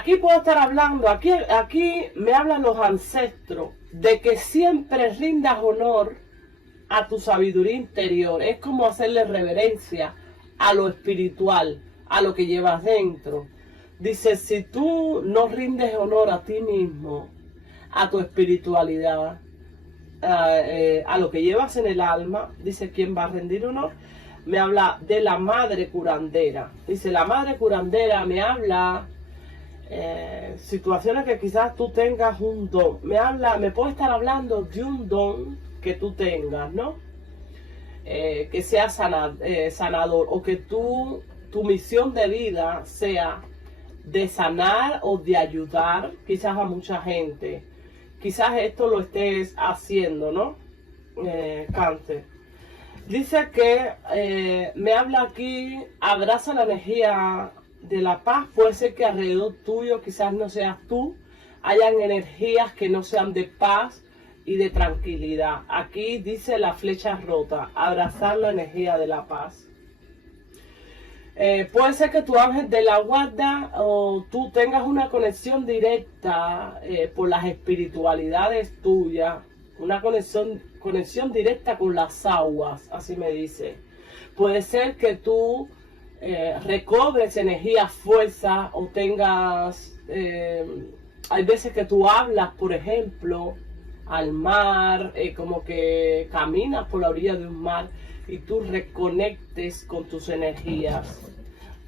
Aquí puedo estar hablando, aquí me hablan los ancestros de que siempre rindas honor a tu sabiduría interior. Es como hacerle reverencia a lo espiritual, a lo que llevas dentro. Dice, si tú no rindes honor a ti mismo, a tu espiritualidad, a lo que llevas en el alma, dice, ¿quién va a rendir honor? Me habla de la madre curandera. Dice, la madre curandera me habla situaciones que quizás tú tengas un don. Me puede estar hablando de un don que tú tengas, ¿no? Que sea sanador, o que tu misión de vida sea de sanar o de ayudar quizás a mucha gente. Quizás esto lo estés haciendo, ¿no? Cáncer. Dice que me habla aquí, abraza la energía de la paz. Puede ser que alrededor tuyo, quizás no seas tú, hayan energías que no sean de paz y de tranquilidad. Aquí dice la flecha rota, abrazar la energía de la paz. Puede ser que tu ángel de la guarda o tú tengas una conexión directa por las espiritualidades tuyas, una conexión directa con las aguas, así me dice. Puede ser que tú recobres energía, fuerza, o tengas, hay veces que tú hablas, por ejemplo, al mar, como que caminas por la orilla de un mar y tú reconectes con tus energías,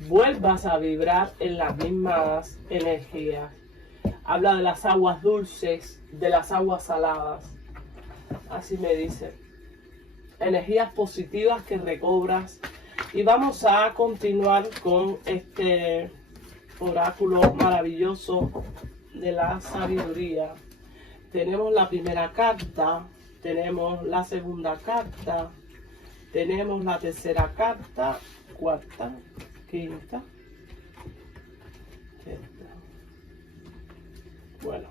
vuelvas a vibrar en las mismas energías. Habla de las aguas dulces, de las aguas saladas, así me dice. Energías positivas que recobras. Y vamos a continuar con este oráculo maravilloso de la sabiduría. Tenemos la primera carta, tenemos la segunda carta, tenemos la tercera carta, cuarta, quinta, sexta. Bueno.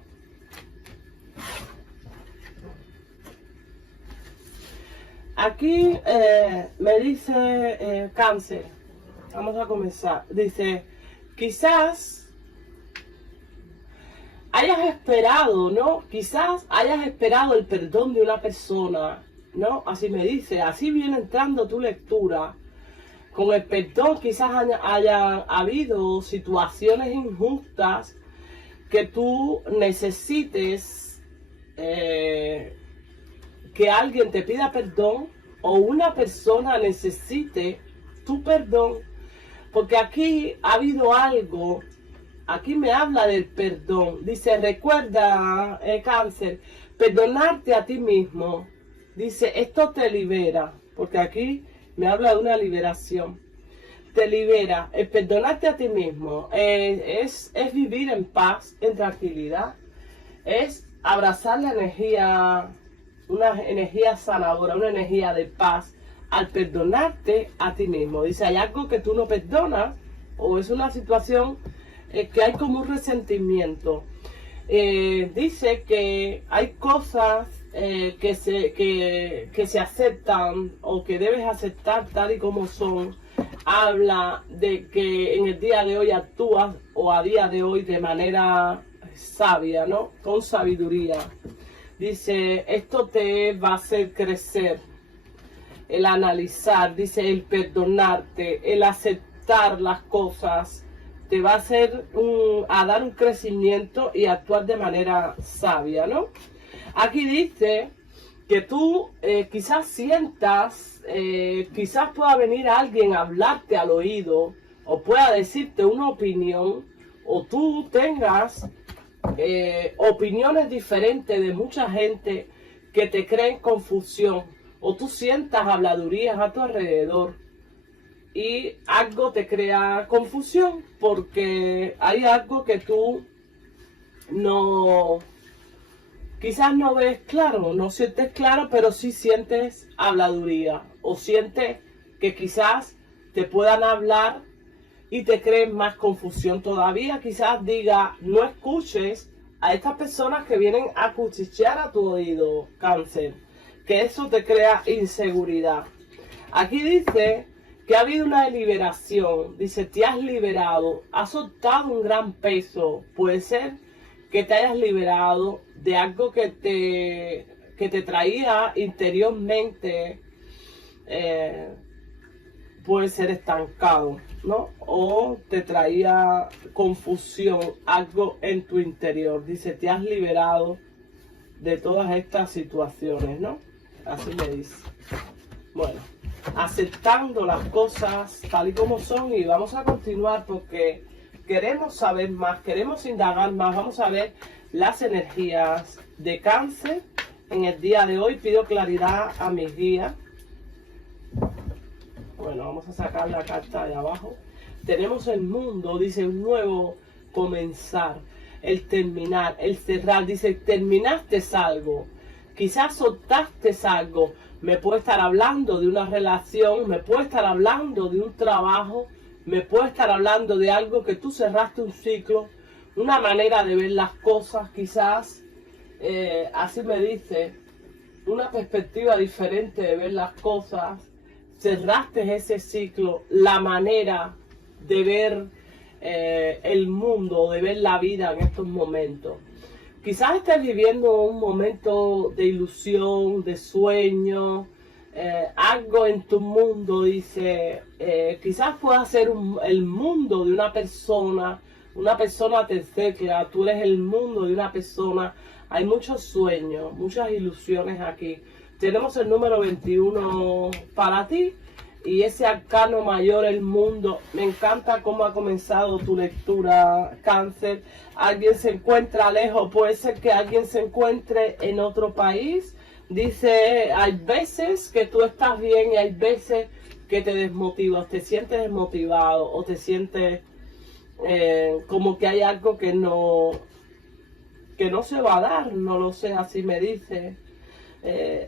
Aquí me dice Cáncer, vamos a comenzar, dice, quizás hayas esperado, ¿no? Quizás hayas esperado el perdón de una persona, ¿no? Así me dice, así viene entrando tu lectura. Con el perdón quizás haya habido situaciones injustas que tú necesites que alguien te pida perdón, o una persona necesite tu perdón, porque aquí ha habido algo. Aquí me habla del perdón. Dice, recuerda, Cáncer, perdonarte a ti mismo. Dice, esto te libera, porque aquí me habla de una liberación. Te libera. El perdonarte a ti mismo es vivir en paz, en tranquilidad. Es abrazar la energía, una energía sanadora, una energía de paz, al perdonarte a ti mismo. Dice, hay algo que tú no perdonas, o es una situación que hay como un resentimiento. Dice que hay cosas que se aceptan, o que debes aceptar tal y como son. Habla de que en el día de hoy actúas, o a día de hoy, de manera sabia, ¿no? Con sabiduría. Dice, esto te va a hacer crecer. El analizar, dice, el perdonarte, el aceptar las cosas, te va a hacer a dar un crecimiento y actuar de manera sabia, ¿no? Aquí dice que tú quizás sientas, quizás pueda venir alguien a hablarte al oído, o pueda decirte una opinión, o tú tengas opiniones diferentes de mucha gente que te creen confusión, o tú sientas habladurías a tu alrededor y algo te crea confusión porque hay algo que tú quizás no ves claro, no sientes claro, pero sí sientes habladuría, o sientes que quizás te puedan hablar y te creen más confusión todavía. Quizás diga, no escuches a estas personas que vienen a cuchichear a tu oído, Cáncer, que eso te crea inseguridad. Aquí dice que ha habido una liberación. Dice, te has liberado, has soltado un gran peso. Puede ser que te hayas liberado de algo que te traía interiormente, puede ser estancado, ¿no? O te traía confusión, algo en tu interior. Dice, te has liberado de todas estas situaciones, ¿no? Así me dice. Bueno, aceptando las cosas tal y como son, y vamos a continuar porque queremos saber más, queremos indagar más. Vamos a ver las energías de Cáncer en el día de hoy. Pido claridad a mis guías. Bueno, vamos a sacar la carta de abajo. Tenemos el mundo, dice, un nuevo comenzar, el terminar, el cerrar. Dice, terminaste algo, quizás soltaste algo. Me puede estar hablando de una relación, me puede estar hablando de un trabajo, me puede estar hablando de algo que tú cerraste un ciclo, una manera de ver las cosas, quizás, así me dice, una perspectiva diferente de ver las cosas. Cerraste ese ciclo, la manera de ver el mundo, de ver la vida en estos momentos. Quizás estés viviendo un momento de ilusión, de sueño, algo en tu mundo, dice, quizás pueda ser el mundo de una persona tercera, tú eres el mundo de una persona. Hay muchos sueños, muchas ilusiones aquí. Tenemos el número 21 para ti y ese arcano mayor, el mundo. Me encanta cómo ha comenzado tu lectura, Cáncer. Alguien se encuentra lejos, puede ser que alguien se encuentre en otro país. Dice, hay veces que tú estás bien y hay veces que te desmotivas, te sientes desmotivado o te sientes como que hay algo que no se va a dar, no lo sé, así me dice.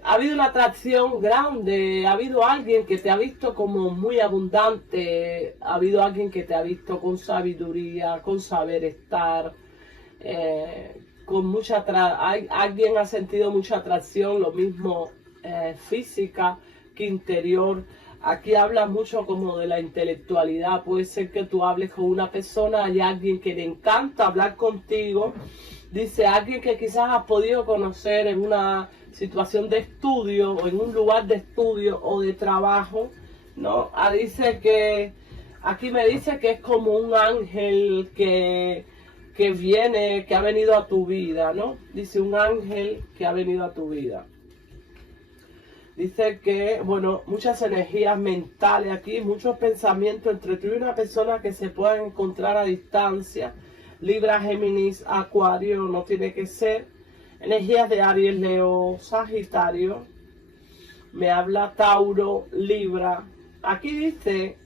Ha habido una atracción grande, ha habido alguien que te ha visto como muy abundante, ha habido alguien que te ha visto con sabiduría, con saber estar, con mucha alguien ha sentido mucha atracción, lo mismo física que interior. Aquí habla mucho como de la intelectualidad, puede ser que tú hables con una persona, hay alguien que le encanta hablar contigo. Dice, alguien que quizás has podido conocer en una situación de estudio o en un lugar de estudio o de trabajo, ¿no? Dice que, aquí me dice que es como un ángel que viene, que ha venido a tu vida, ¿no? Dice, un ángel que ha venido a tu vida. Dice que, bueno, muchas energías mentales aquí, muchos pensamientos entre tú y una persona que se puedan encontrar a distancia. Libra, Géminis, Acuario, no tiene que ser. Energías de Aries, Leo, Sagitario. Me habla Tauro, Libra. Aquí dice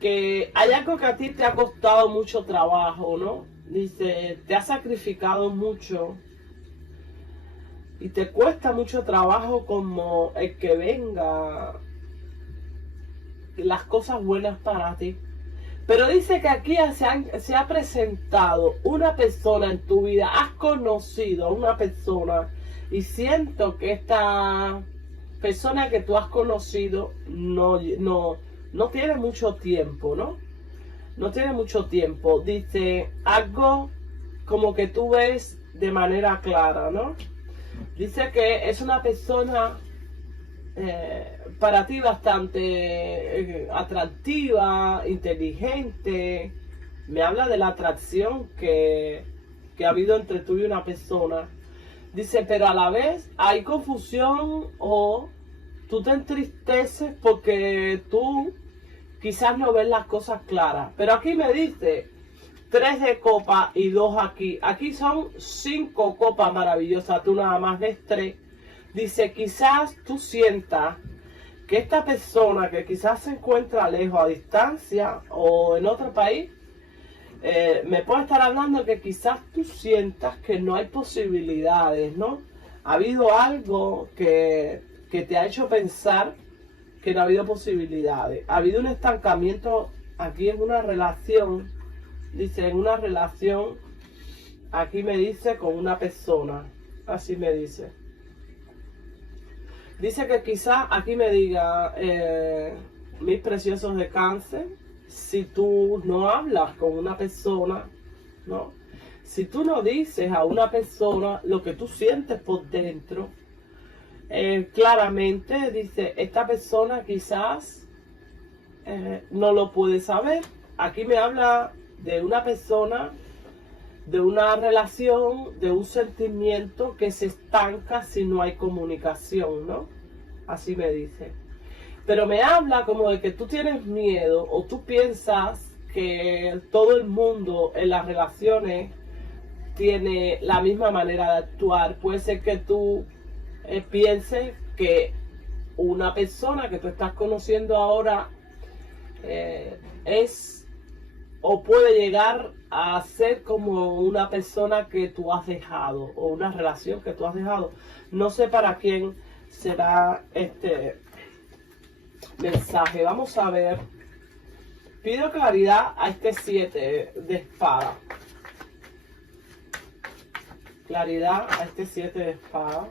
que hay algo que a ti te ha costado mucho trabajo, ¿no? Dice, te ha sacrificado mucho. Y te cuesta mucho trabajo como el que venga las cosas buenas para ti. Pero dice que aquí se ha presentado una persona en tu vida, has conocido a una persona y siento que esta persona que tú has conocido no tiene mucho tiempo, ¿no? No tiene mucho tiempo. Dice algo como que tú ves de manera clara, ¿no? Dice que es una persona para ti bastante atractiva, inteligente. Me habla de la atracción que ha habido entre tú y una persona. Dice, pero a la vez hay confusión o tú te entristeces porque tú quizás no ves las cosas claras. Pero aquí me dice 3 de copa y 2 aquí. Aquí son 5 copas maravillosas, tú nada más ves 3. Dice, quizás tú sientas que esta persona que quizás se encuentra lejos, a distancia o en otro país, me puede estar hablando que quizás tú sientas que no hay posibilidades, ¿no? Ha habido algo que te ha hecho pensar que no ha habido posibilidades. Ha habido un estancamiento aquí en una relación. Dice, en una relación, aquí me dice con una persona. Así me dice. Dice que quizás aquí me diga, mis preciosos de Cáncer, si tú no hablas con una persona, ¿no? Si tú no dices a una persona lo que tú sientes por dentro, claramente dice, esta persona quizás no lo puede saber. Aquí me habla de una persona, de una relación, de un sentimiento que se estanca si no hay comunicación, ¿no? Así me dice. Pero me habla como de que tú tienes miedo o tú piensas que todo el mundo en las relaciones tiene la misma manera de actuar. Puede ser que tú pienses que una persona que tú estás conociendo ahora es o puede llegar a ser como una persona que tú has dejado o una relación que tú has dejado. No sé para quién será este mensaje. Vamos a ver. Pido claridad a este 7 de espada. Claridad a este 7 de espada.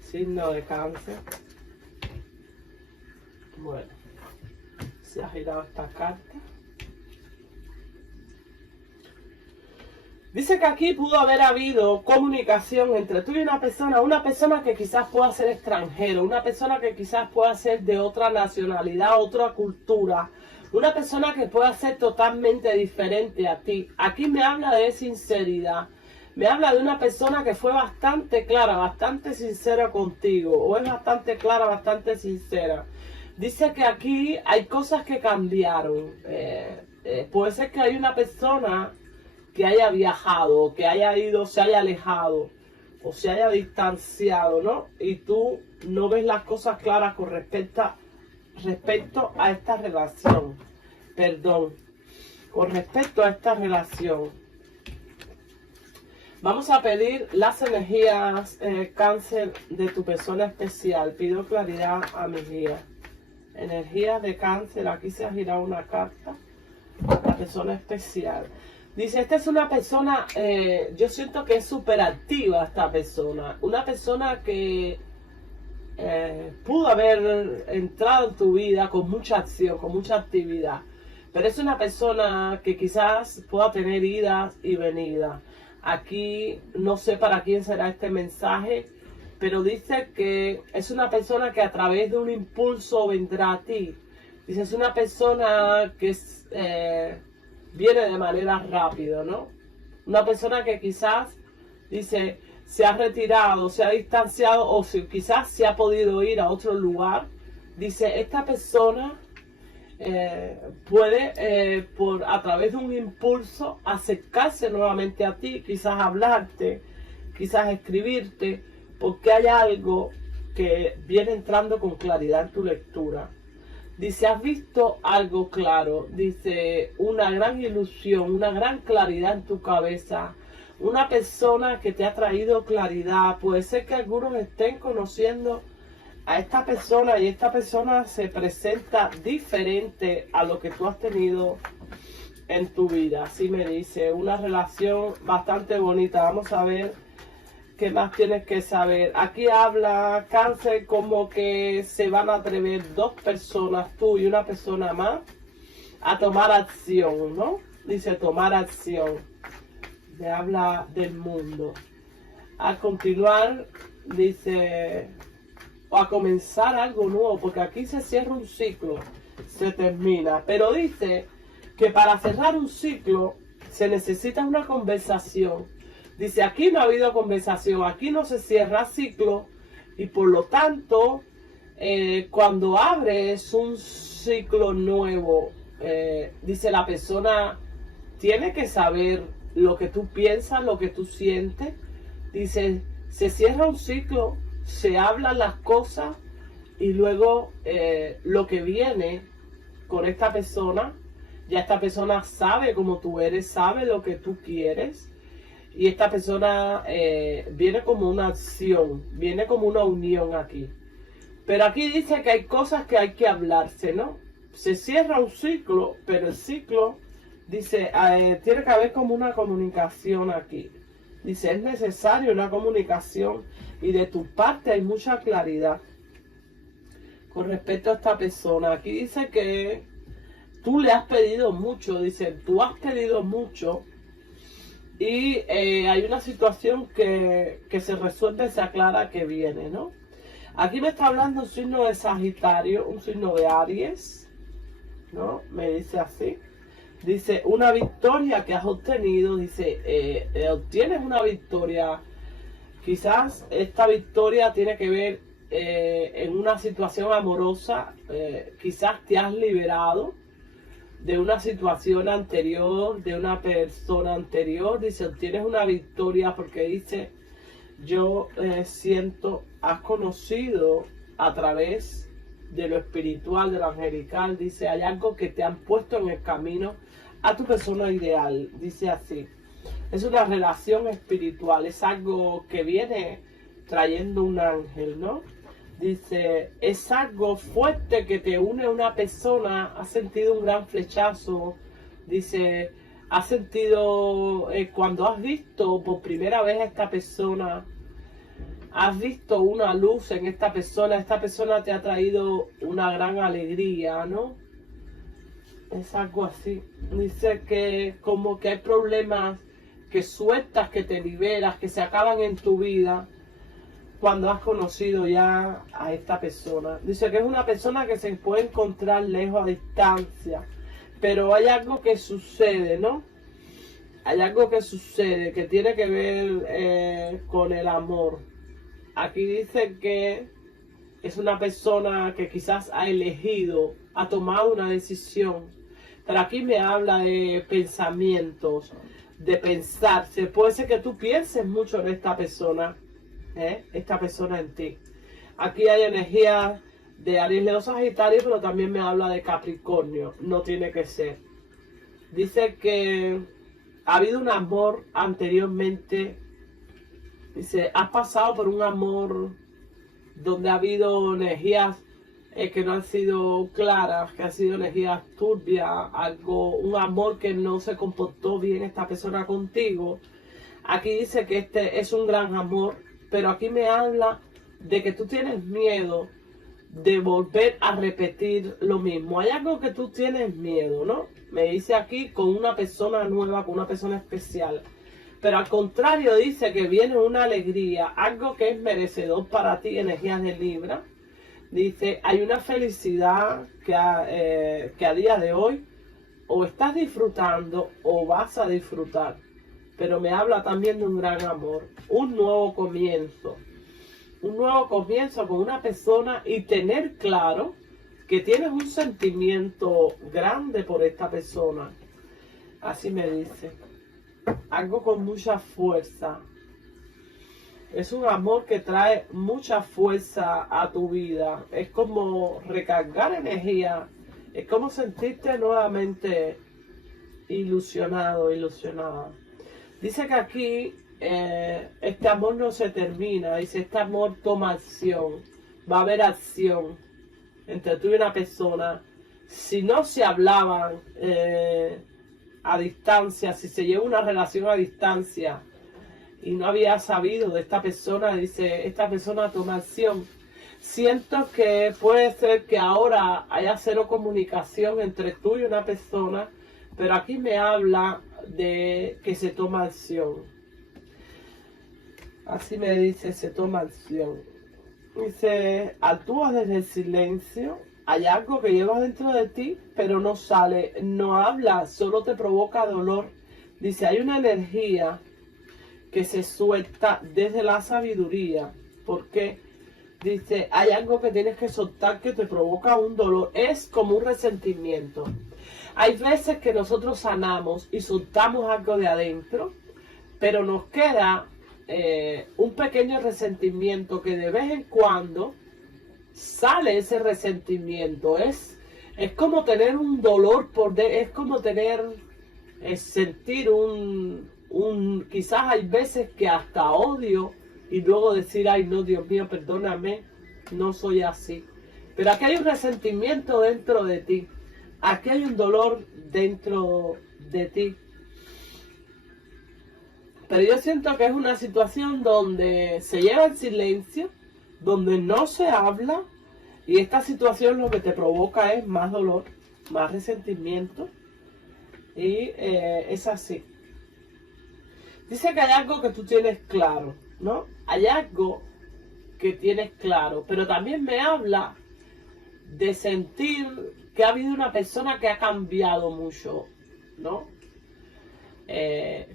Signo de Cáncer. Bueno, se ha girado esta carta. Dice que aquí pudo haber habido comunicación entre tú y una persona que quizás pueda ser extranjero, una persona que quizás pueda ser de otra nacionalidad, otra cultura, una persona que pueda ser totalmente diferente a ti. Aquí me habla de sinceridad, me habla de una persona que fue bastante clara, bastante sincera contigo, o es bastante clara, bastante sincera. Dice que aquí hay cosas que cambiaron, puede ser que hay una persona que haya viajado, que haya ido, se haya alejado o se haya distanciado, ¿no? Y tú no ves las cosas claras con respecto a esta relación. Perdón, con respecto a esta relación. Vamos a pedir las energías Cáncer de tu persona especial. Pido claridad a mis guías. Energías de Cáncer, aquí se ha girado una carta. La persona especial. Dice, esta es una persona, yo siento que es súper activa esta persona. Una persona que pudo haber entrado en tu vida con mucha acción, con mucha actividad. Pero es una persona que quizás pueda tener idas y venidas. Aquí no sé para quién será este mensaje, pero dice que es una persona que a través de un impulso vendrá a ti. Dice, es una persona que es... viene de manera rápida, ¿no? Una persona que quizás, dice, se ha retirado, se ha distanciado o quizás se ha podido ir a otro lugar. Dice, esta persona puede, a través de un impulso, acercarse nuevamente a ti, quizás hablarte, quizás escribirte, porque hay algo que viene entrando con claridad en tu lectura. Dice, has visto algo claro, dice, una gran ilusión, una gran claridad en tu cabeza, una persona que te ha traído claridad. Puede ser que algunos estén conociendo a esta persona y esta persona se presenta diferente a lo que tú has tenido en tu vida. Así me dice, una relación bastante bonita. Vamos a ver ¿qué más tienes que saber? Aquí habla Cáncer como que se van a atrever dos personas, tú y una persona más, a tomar acción, ¿no? Dice tomar acción. Le habla del mundo. A continuar, dice, o a comenzar algo nuevo, porque aquí se cierra un ciclo, se termina. Pero dice que para cerrar un ciclo se necesita una conversación. Dice, aquí no ha habido conversación, aquí no se cierra ciclo y por lo tanto, cuando abres un ciclo nuevo, dice la persona, tiene que saber lo que tú piensas, lo que tú sientes. Dice, se cierra un ciclo, se hablan las cosas y luego lo que viene con esta persona, ya esta persona sabe cómo tú eres, sabe lo que tú quieres. Y esta persona viene como una acción, viene como una unión aquí. Pero aquí dice que hay cosas que hay que hablarse, ¿no? Se cierra un ciclo, pero el ciclo, dice, tiene que haber como una comunicación aquí. Dice, es necesaria una comunicación y de tu parte hay mucha claridad con respecto a esta persona. Aquí dice que tú le has pedido mucho, dice, tú has pedido mucho y hay una situación que se resuelve, se aclara, que viene, ¿no? Aquí me está hablando un signo de Sagitario, un signo de Aries, ¿no? Me dice así. Dice, una victoria que has obtenido, dice, obtienes una victoria. Quizás esta victoria tiene que ver en una situación amorosa, quizás te has liberado de una situación anterior, de una persona anterior. Dice, obtienes una victoria porque dice, yo siento, has conocido a través de lo espiritual, de lo angelical, dice, hay algo que te han puesto en el camino a tu persona ideal. Dice así, es una relación espiritual, es algo que viene trayendo un ángel, ¿no? Dice, es algo fuerte que te une a una persona, has sentido un gran flechazo. Dice, has sentido, cuando has visto por primera vez a esta persona, has visto una luz en esta persona te ha traído una gran alegría, ¿no? Es algo así. Dice que como que hay problemas que sueltas, que te liberas, que se acaban en tu vida cuando has conocido ya a esta persona. Dice que es una persona que se puede encontrar lejos, a distancia, pero hay algo que sucede, ¿no? Hay algo que sucede que tiene que ver con el amor. Aquí dice que es una persona que quizás ha elegido, ha tomado una decisión, pero aquí me habla de pensamientos, de pensarse. Puede ser que tú pienses mucho en esta persona en ti. Aquí hay energía de Aries, Leo, Sagitario, pero también me habla de Capricornio. No tiene que ser. Dice que ha habido un amor anteriormente. Dice, has pasado por un amor donde ha habido energías que no han sido claras, que han sido energías turbias, un amor que no se comportó bien esta persona contigo. Aquí dice que este es un gran amor, pero aquí me habla de que tú tienes miedo de volver a repetir lo mismo. Hay algo que tú tienes miedo, ¿no? Me dice aquí con una persona nueva, con una persona especial. Pero al contrario dice que viene una alegría, algo que es merecedor para ti, energías de Libra. Dice, hay una felicidad que a día de hoy o estás disfrutando o vas a disfrutar. Pero me habla también de un gran amor, un nuevo comienzo. Un nuevo comienzo con una persona y tener claro que tienes un sentimiento grande por esta persona. Así me dice. Algo con mucha fuerza. Es un amor que trae mucha fuerza a tu vida. Es como recargar energía. Es como sentirte nuevamente ilusionado, ilusionada. Dice que aquí este amor no se termina. Dice, este amor toma acción. Va a haber acción entre tú y una persona. Si no se hablaban a distancia, si se lleva una relación a distancia y no había sabido de esta persona, dice, esta persona toma acción. Siento que puede ser que ahora haya cero comunicación entre tú y una persona, pero aquí me habla de que se toma acción. Así me dice, se toma acción. Dice, actúas desde el silencio. Hay algo que llevas dentro de ti, pero no sale, no habla, solo te provoca dolor. Dice, hay una energía que se suelta desde la sabiduría. Porque dice, hay algo que tienes que soltar que te provoca un dolor. Es como un resentimiento. Hay veces que nosotros sanamos y soltamos algo de adentro, pero nos queda un pequeño resentimiento que de vez en cuando sale ese resentimiento. Es como tener un dolor es como sentir quizás hay veces que hasta odio y luego decir, ay no, Dios mío, perdóname, no soy así. Pero aquí hay un resentimiento dentro de ti. Aquí hay un dolor dentro de ti. Pero yo siento que es una situación donde se lleva el silencio, donde no se habla Y esta situación lo que te provoca es más dolor, más resentimiento. Y es así. Dice que hay algo que tú tienes claro, ¿no? Hay algo que tienes claro. Pero también me habla de sentir que ha habido una persona que ha cambiado mucho, ¿no?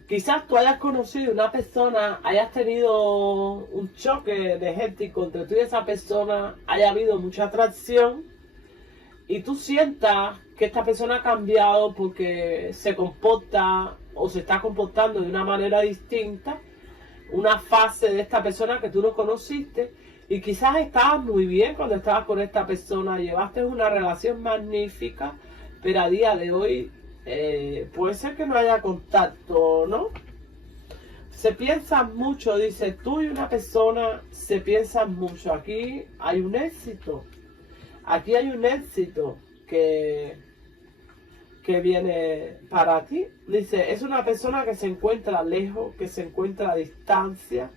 Quizás tú hayas conocido una persona, hayas tenido un choque energético entre tú y esa persona, haya habido mucha atracción y tú sientas que esta persona ha cambiado porque se comporta o se está comportando de una manera distinta, una fase de esta persona que tú no conociste y quizás estabas muy bien cuando estabas con esta persona, llevaste una relación magnífica, pero a día de hoy puede ser que no haya contacto, ¿no? Se piensa mucho, dice, tú y una persona se piensan mucho. Aquí hay un éxito. Aquí hay un éxito que viene para ti. Dice, es una persona que se encuentra lejos, que se encuentra a distancia.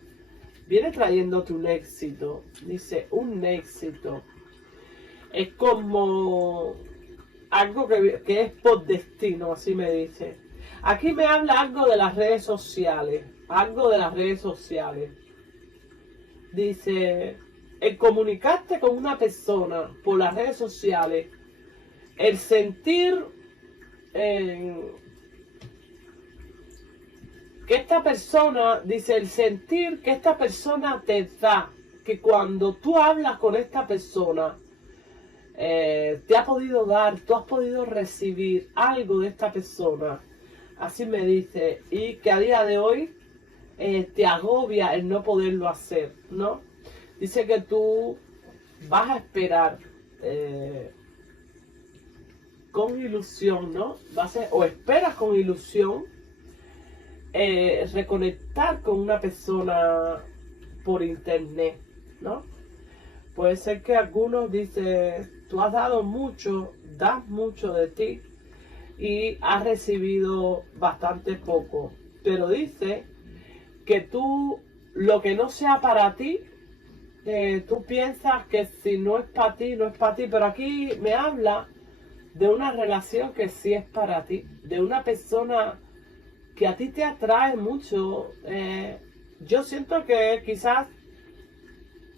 Viene trayéndote un éxito. Dice, un éxito. Es como algo que es por destino, así me dice. Aquí me habla algo de las redes sociales. Algo de las redes sociales. Dice, el comunicarte con una persona por las redes sociales, el sentir que esta persona, dice, el sentir que esta persona te da, que cuando tú hablas con esta persona, te ha podido dar, tú has podido recibir algo de esta persona, así me dice, y que a día de hoy te agobia el no poderlo hacer, ¿no? Dice que tú vas a esperar con ilusión, ¿no? O esperas con ilusión reconectar con una persona por internet, ¿no? Puede ser que algunos dicen, tú has dado mucho, das mucho de ti y has recibido bastante poco. Pero dice que tú, lo que no sea para ti, tú piensas que si no es para ti, no es para ti. Pero aquí me habla de una relación que sí es para ti, de una persona que a ti te atrae mucho. Yo siento que quizás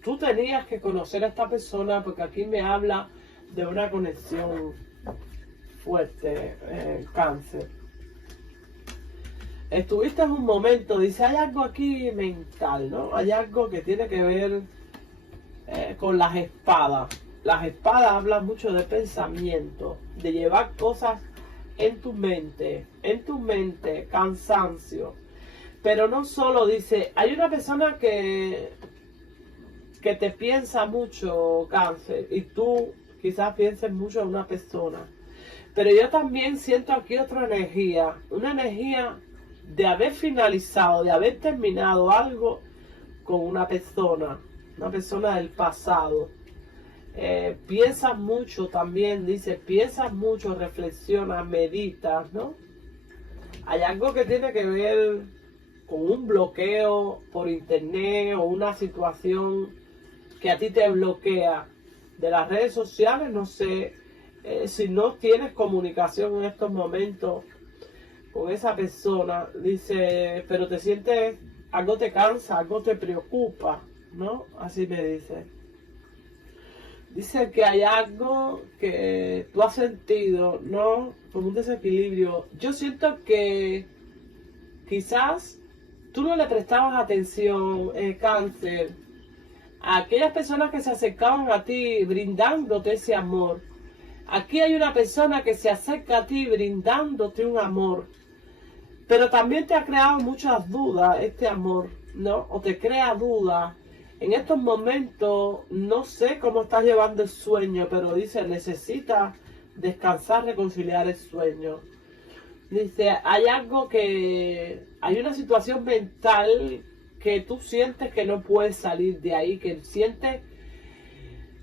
tú tenías que conocer a esta persona porque aquí me habla de una conexión fuerte, cáncer. Estuviste en un momento, dice, hay algo aquí mental, ¿no? Hay algo que tiene que ver con las espadas. Las espadas hablan mucho de pensamiento, de llevar cosas en tu mente, cansancio. Pero no solo, dice, hay una persona que te piensa mucho, cáncer, y tú quizás pienses mucho en una persona. Pero yo también siento aquí otra energía, una energía de haber finalizado, de haber terminado algo con una persona del pasado. Piensas mucho también, dice, piensas mucho, reflexionas, meditas, ¿no? Hay algo que tiene que ver con un bloqueo por internet o una situación que a ti te bloquea de las redes sociales. No sé si no tienes comunicación en estos momentos con esa persona, dice, pero te sientes, algo te cansa, algo te preocupa, ¿no? Así me dice. Dice que hay algo que tú has sentido, ¿no? Como un desequilibrio. Yo siento que quizás tú no le prestabas atención, cáncer, a aquellas personas que se acercaban a ti brindándote ese amor. Aquí hay una persona que se acerca a ti brindándote un amor, pero también te ha creado muchas dudas este amor, ¿no? O te crea dudas. En estos momentos no sé cómo estás llevando el sueño, pero dice, necesitas descansar, reconciliar el sueño. Dice, hay una situación mental que tú sientes que no puedes salir de ahí, que sientes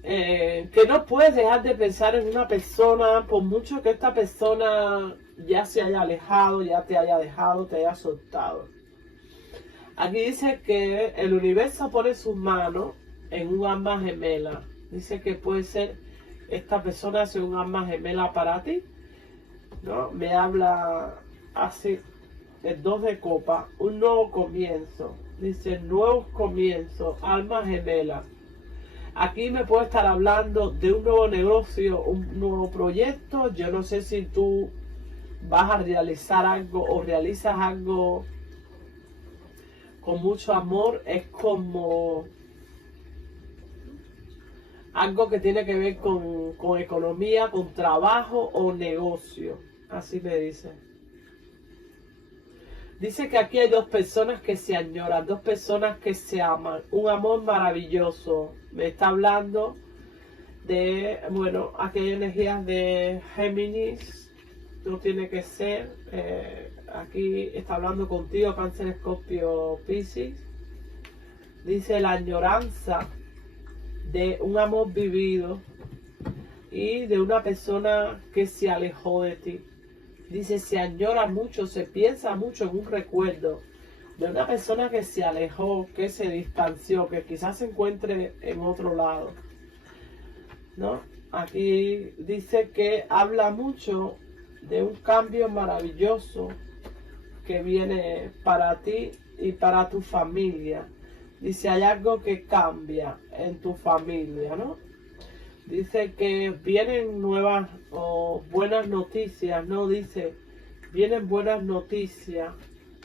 que no puedes dejar de pensar en una persona, por mucho que esta persona ya se haya alejado, ya te haya dejado, te haya soltado. Aquí dice que el universo pone sus manos en un alma gemela, Dice que puede ser esta persona sea un alma gemela para ti, ¿no? Me habla así, el 2 de copa, un nuevo comienzo. Dice nuevos comienzos, alma gemela. Aquí me puede estar hablando de un nuevo negocio, un nuevo proyecto. Yo no sé si tú vas a realizar algo o realizas algo con mucho amor. Es como algo que tiene que ver con economía, con trabajo o negocio. Así me dice. Dice que aquí hay dos personas que se añoran, dos personas que se aman. Un amor maravilloso. Me está hablando de, bueno, aquellas energías de Géminis. No tiene que ser. Aquí está hablando contigo, Cáncer, Escorpio, Piscis. Dice la añoranza de un amor vivido y de una persona que se alejó de ti. Dice, se añora mucho, se piensa mucho en un recuerdo de una persona que se alejó, que se distanció, que quizás se encuentre en otro lado, ¿no? Aquí dice que habla mucho de un cambio maravilloso que viene para ti y para tu familia. Dice, hay algo que cambia en tu familia, ¿no? Dice que vienen nuevas o buenas noticias, ¿no? Dice, vienen buenas noticias,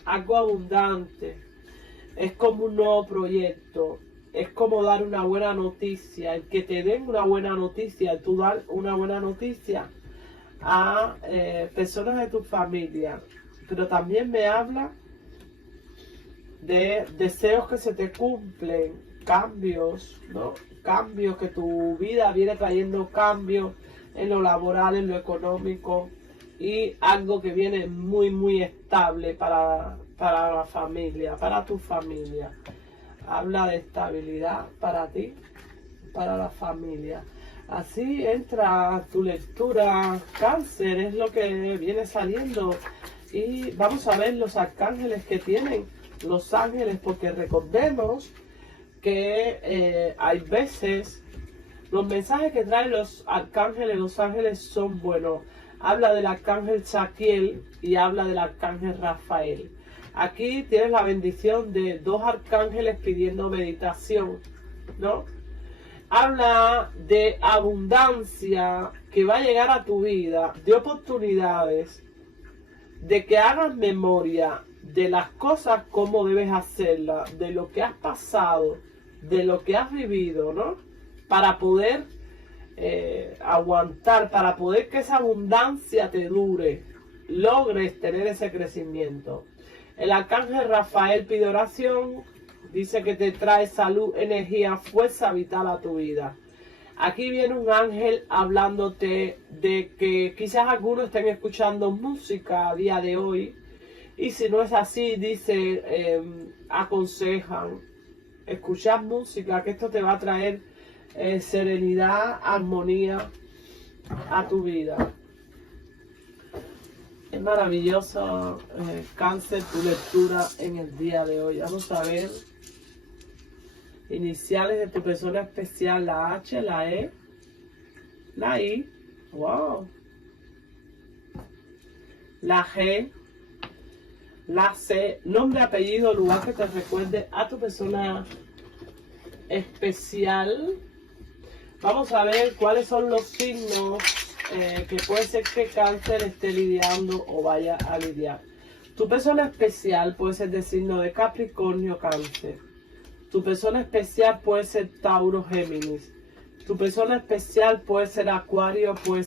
algo abundante. Es como un nuevo proyecto, es como dar una buena noticia, el que te den una buena noticia, tú dar una buena noticia a personas de tu familia. Pero también me habla de deseos que se te cumplen, cambios, ¿no? Cambios, que tu vida viene trayendo cambios en lo laboral, en lo económico, y algo que viene muy estable para la familia, para tu familia. Habla de estabilidad para ti, para la familia. Así entra tu lectura, Cáncer, es lo que viene saliendo. Y vamos a ver los arcángeles que tienen los ángeles, porque recordemos que hay veces los mensajes que traen los ángeles son buenos. Habla del arcángel Chaquiel y habla del arcángel Rafael. Aquí tienes la bendición de dos arcángeles pidiendo meditación, ¿no? Habla de abundancia que va a llegar a tu vida, de oportunidades, de que hagas memoria de las cosas, cómo debes hacerlas, de lo que has pasado, de lo que has vivido, ¿no? Para poder aguantar, para poder que esa abundancia te dure, logres tener ese crecimiento. El arcángel Rafael pide oración, dice que te trae salud, energía, fuerza vital a tu vida. Aquí viene un ángel hablándote de que quizás algunos estén escuchando música a día de hoy, y si no es así, dice, aconsejan escuchar música, que esto te va a traer serenidad, armonía a tu vida. Es maravilloso, Cáncer, tu lectura en el día de hoy. Vamos a ver iniciales de tu persona especial, la H, la E, la I, wow, la G, la C, nombre, apellido, lugar que te recuerde a tu persona especial. Vamos a ver cuáles son los signos que puede ser que Cáncer esté lidiando o vaya a lidiar. Tu persona especial puede ser de signo de Capricornio, Cáncer. Tu persona especial puede ser Tauro, Géminis. Tu persona especial puede ser Acuario, puede